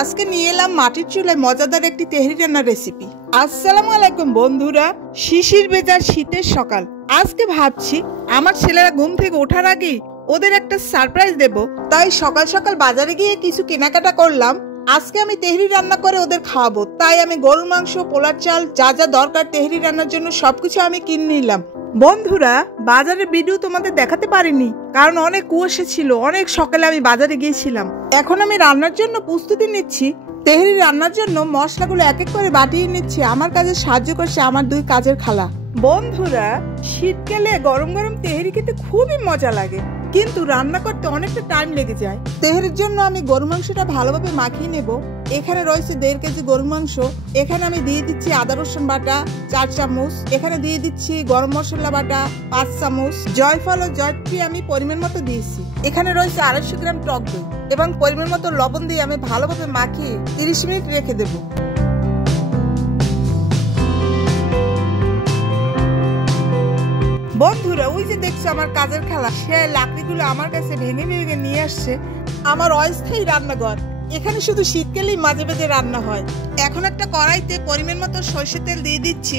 আজকে নিয়ে এলাম মাটির চুলায় মজাদার একটি তেহরি রান্নার রেসিপি। আসসালামু আলাইকুম বন্ধুরা, শিশির ভেজা শীতের সকাল। আজকে ভাবছি আমার ছেলেরা ঘুম থেকে ওঠার আগেই ওদের একটা সারপ্রাইজ দেব, তাই সকাল সকাল বাজারে গিয়ে কিছু কেনাকাটা করলাম। আজকে আমি তেহরি রান্না করে ওদের খাওয়াবো, তাই আমি গরুর মাংস, পোলার চাল, যা যা দরকার তেহরি রান্নার জন্য সবকিছু আমি কিনে নিলাম। বন্ধুরা, বাজারের ভিডিও তোমাদের দেখাতে পারিনি কারণ অনেক কুয়াশা ছিল, অনেক সকালে আমি বাজারে গিয়েছিলাম। এখন আমি রান্নার জন্য প্রস্তুতি নিচ্ছি। তেহরি রান্নার জন্য মশলাগুলো এক এক করে বাটিয়ে নিচ্ছি। আমার কাজে সাহায্য করছে আমার দুই কাজের খালা। বন্ধুরা, শীতকালে গরম গরম তেহরি খেতে খুবই মজা লাগে, কিন্তু রান্না করতে অনেকটা টাইম লেগে যায়। তেহরির জন্য আমি গরু মাংসটা ভালোভাবে মাখিয়ে নেব। এখানে রয়েছে 1.5 কেজি গরু মাংস। এখানে আমি দিয়ে দিচ্ছি আদা রসুন বাটা 4 চামচ। এখানে দিয়ে দিচ্ছি গরম মশলা বাটা 5 চামচ। জয়ফল ও জয়ত্রী আমি পরিমাণ মতো দিয়েছি। এখানে রয়েছে 250 গ্রাম টক দই এবং পরিমাণ মতো লবণ দিয়ে আমি ভালোভাবে মাখিয়ে 30 মিনিট রেখে দেব। বন্ধুরা, ওই যে দেখছো আমার কাজের খালা, সে লাকড়িগুলো আমার কাছে ভেঙে ভেঙে নিয়ে আসছে। আমার অস্থায়ী রান্নাঘর, এখানে শুধু শীতকালেই মাঝে মাঝে রান্না হয়। এখন একটা কড়াইতে পরিমাণ মতো সরষের তেল দিয়ে দিচ্ছি।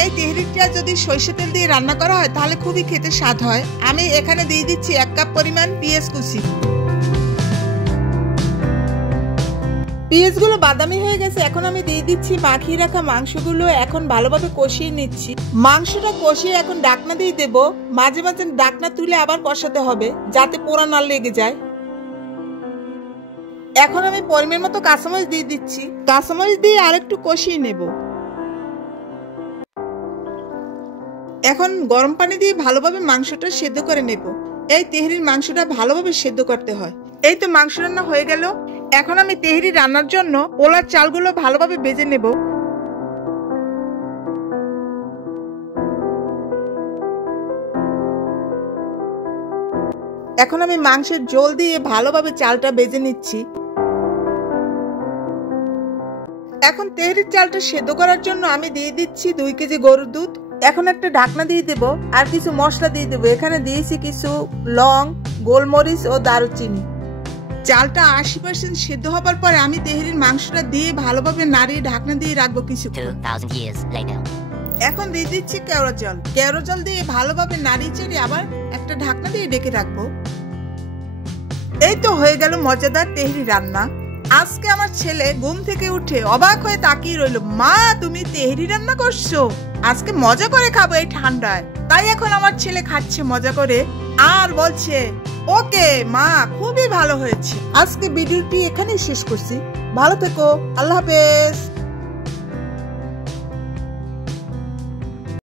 এই তেহরিটা যদি সরষের তেল দিয়ে রান্না করা হয় তাহলে খুবই খেতে স্বাদ হয়। আমি এখানে দিয়ে দিচ্ছি 1 কাপ পরিমাণ পেঁয়াজ কুচি। পেঁয়াজগুলো বাদামি হয়ে গেছে। এখন আমি দিয়ে দিচ্ছি মাখিয়ে রাখা মাংসগুলো। এখন ভালোভাবে কষিয়ে নিচ্ছি। মাংসটা কষিয়ে এখন ঢাকনা দিয়ে দেব। মাঝে মাঝে ঢাকনা তুলে আবার কষাতে হবে যাতে পোড়া না লেগে যায়। এখন আমি পরিমাণ মতো কাঁচামরিচ দিয়ে দিচ্ছি। কাঁচামরিচ দিয়ে আরেকটু কষিয়ে নেব। এখন গরম পানি দিয়ে ভালোভাবে মাংসটা সেদ্ধ করে নেব। এই তেহরির মাংসটা ভালোভাবে সেদ্ধ করতে হয়। এই তো মাংস রান্না হয়ে গেল। এখন আমি তেহরি রান্নার জন্য পোলার চালগুলো ভালোভাবে ভেজে নেব। এখন আমি মাংসের ঝোল দিয়ে ভালোভাবে চালটা ভেজে নিচ্ছি। এখন তেহরির চালটা সেদ্ধ করার জন্য আমি দিয়ে দিচ্ছি 2 কেজি গরুর দুধ। এখন একটা ঢাকনা দিয়ে দেব আর কিছু মশলা দিয়ে দেব। এখানে দিয়েছি কিছু লং, গোলমরিচ ও দারুচিনি। চালটা 80% সেদ্ধ হবার পরে আমি তেহরির মাংসটা দিয়ে ভালোভাবে নাড়িয়ে ঢাকনা দিয়ে রাখবো কিছুক্ষণ। এখন দিয়ে দিচ্ছি কেওড়া জল। কেওড়া জল দিয়ে ভালোভাবে নাড়িয়ে চেড়ে আবার একটা ঢাকনা দিয়ে ঢেকে রাখবো। এই তো হয়ে গেল মজাদার তেহরি রান্না। আজকে আমার ছেলে ঘুম থেকে উঠে অবাক হয়ে তাকিয়ে রইল, মা তুমি তেহরি রান্না করছো? আজকে মজা করে খাবো এই ঠান্ডায়। তাই এখন আমার ছেলে খাচ্ছে মজা করে আর বলছে ওকে মা, খুবই ভালো হয়েছে। আজকে ভিডিওটি এখানেই শেষ করছি। ভালো থেকো, আল্লাহ হাফেজ।